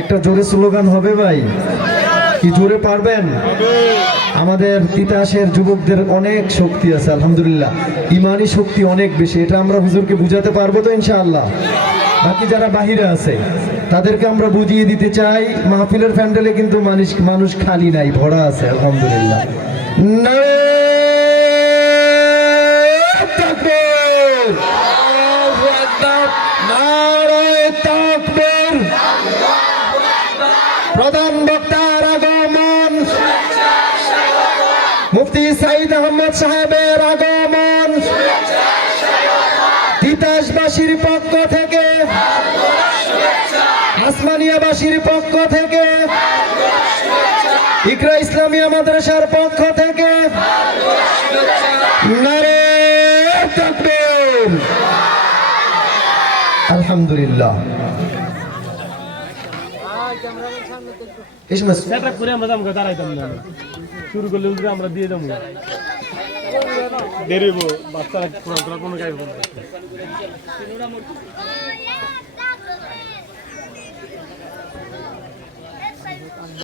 একটা জোরে স্লোগান হবে ভাই, কি জোরে পারবেন? আমাদের তিতাসের যুবকদের অনেক শক্তি আছে আলহামদুলিল্লাহ, ইমানি শক্তি অনেক বেশি, এটা আমরা হুজুরকে বুঝাতে পারবো তো ইনশাআল্লাহ। বাকি যারা বাহিরে আছে তাদেরকে আমরা বুঝিয়ে দিতে চাই, মাহফিলের প্যান্ডেলে কিন্তু মানুষ খালি নাই, ভরা আছে আলহামদুলিল্লাহ। নারে তাকবীর, আল্লাহু আকবার, নারে তাকবীর। প্রধান বক্তার আগমন, মুফতি সাইদ আহমদ সাহেবের আগমন, তিতাসবাসীর পক্ষ থেকে, আসমানিয়াবাসীর পক্ষ থেকে, ইকরা ইসলামিয়া মাদ্রাসার পক্ষ থেকে নারে তাকবীর। আলহামদুলিল্লাহ। শুরু করলে আমরা দিয়ে দেবো দেরিব বাচ্চারা কোনো